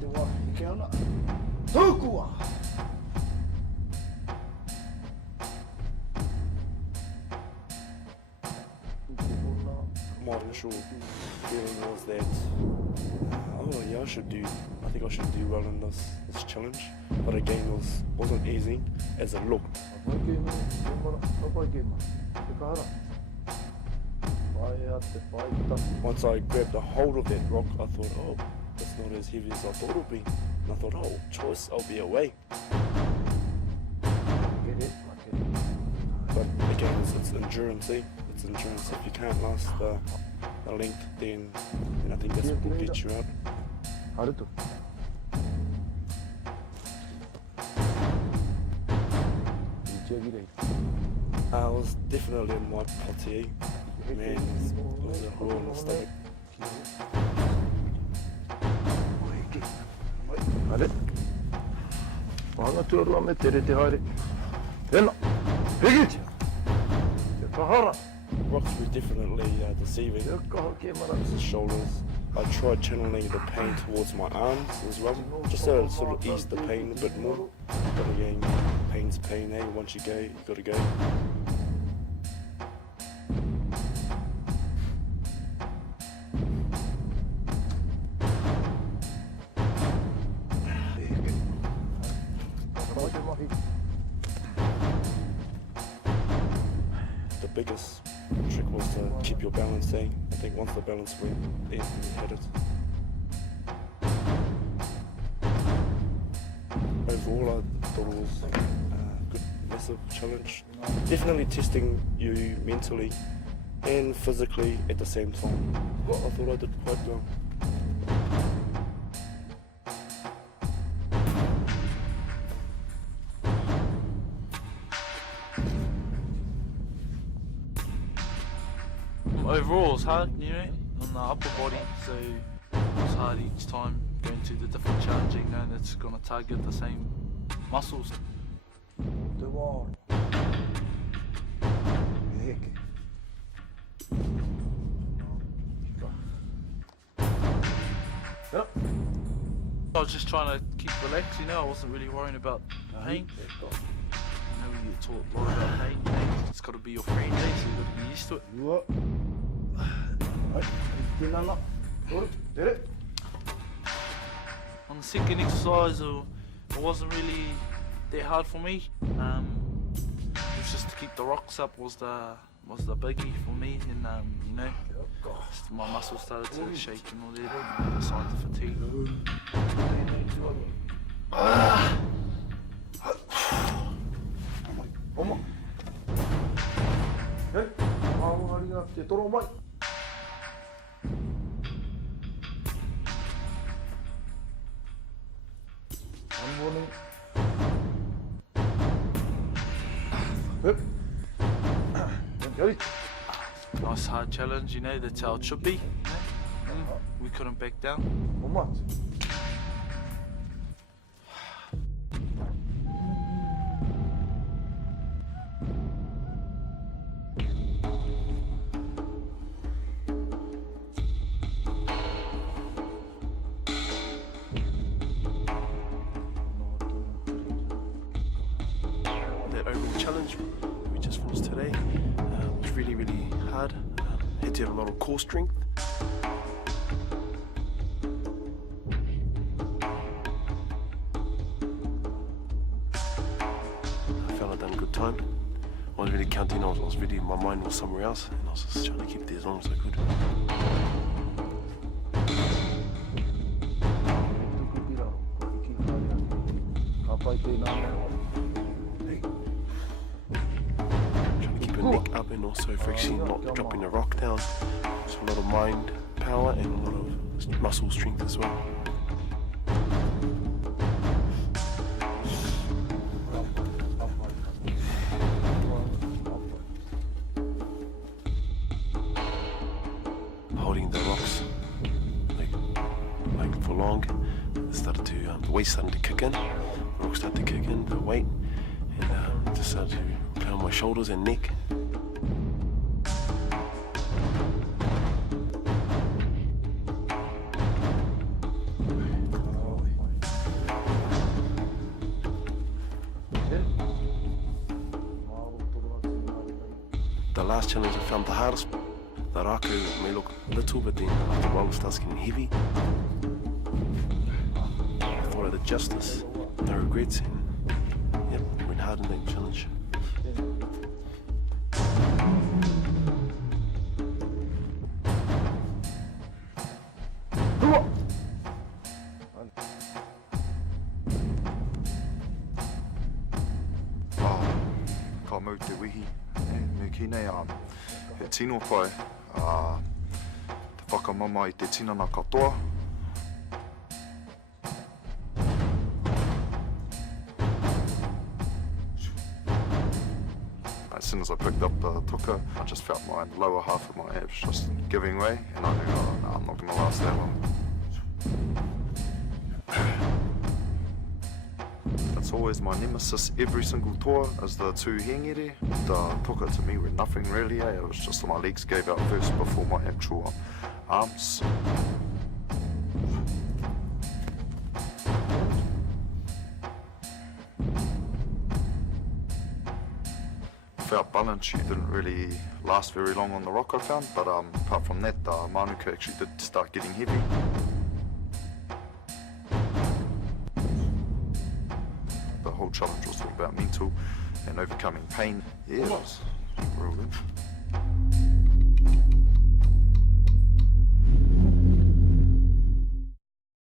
te wā hike ana. Tūkua! My initial feeling was that, I think I should do well in this challenge, but again it wasn't easy as it looked. Once I grabbed a hold of that rock, I thought, oh, it's not as heavy as I thought it would be. And I thought, oh, choice, I'll be away. But again, it's endurance, eh? It's endurance. If you can't last the length, then I think that's what will get you out. I was definitely in my poti. Man, it was a raw in the stomach. Aotearoa me tere te haere. Tēnā, pigiti! Te tahara! Rocks were definitely deceiving. The shoulders. I tried channeling the pain towards my arms as well, just to sort of ease the pain a bit more. But again, pain's pain, eh? Once you go, you gotta go. The biggest trick was to keep your balance, eh? I think once the balance went, then you had it. Overall, I thought it was a good, massive challenge. Definitely testing you mentally and physically at the same time. Well, I thought I did quite well. Overall, it was hard, on the upper body, so it was hard each time going to the different challenging, knowing it's going to target the same muscles. T.O.A. Hiki. I was just trying to keep relaxed, I wasn't really worrying about pain. We get taught a lot about pain, it's got to be your friend, so you've got to be used to it. On the second exercise, it wasn't really that hard for me. It was just to keep the rocks up was the biggie for me, and my muscles started to shake and all that, and signs of fatigue. Nice hard challenge, that's how it should be. We couldn't back down. That overall challenge we just finished today was really, really hard. Had to have a lot of core strength. I felt I'd done a good time. I wasn't really counting, my mind was somewhere else, and I was just trying to keep it there as long as I could. Trying to keep your neck up and also for actually not dropping the rock down. So a lot of mind power and a lot of muscle strength as well. Holding the rocks like for long, the weight started to kick in, the rocks started to kick in, the weight, and just started to play on my shoulders and neck. last challenge I found the hardest. The raku may look little, but then after a while it starts getting heavy. I thought I did justice, no regrets, and yep, went hard in that challenge. Ka mau te wihi, me kine he tino pai, te whakamama I te tinana katoa. As soon as I picked up the tuka, I just felt my lower half of my abs just giving way, and I knew, oh, no, I'm not going to last that long. It's always my nemesis every single tour is the two hengere. The tuka to me were nothing really, It was just my legs gave out first before my actual arms. Without balance, you didn't really last very long on the rock, I found, but apart from that, the manuka actually did start getting heavy. The whole challenge was all about mental and overcoming pain. Yeah, it was real good.